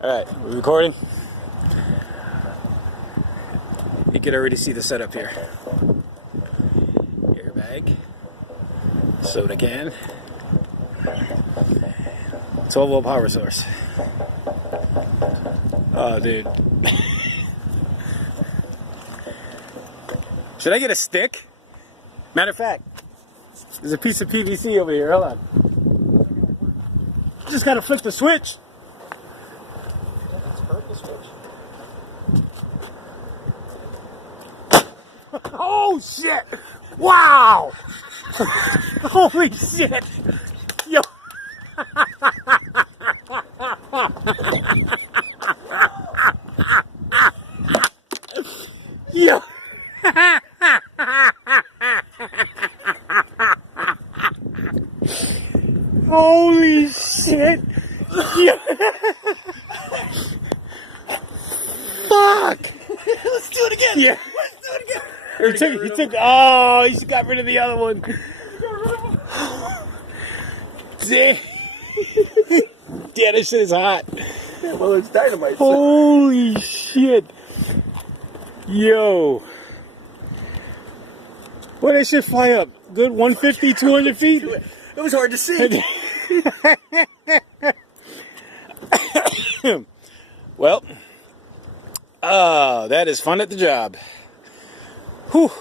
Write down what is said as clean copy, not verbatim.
Alright, we're recording. You can already see the setup here. Airbag, soda can, 12-volt power source. Oh, dude. Should I get a stick? Matter of fact, there's a piece of PVC over here. Hold on. Just gotta flip the switch. Oh shit! Wow! Holy shit! Yo! Yo! Holy shit! Yo! Fuck! Let's do it again! Yeah. Let's do it again! He took, oh, he got rid of the other one. Damn. Yeah, this shit is hot. Well, it's dynamite. Holy shit. Yo. What did that shit fly up? Good 150, 200 feet? It was hard to see. Well, that is fun at the job. Whew.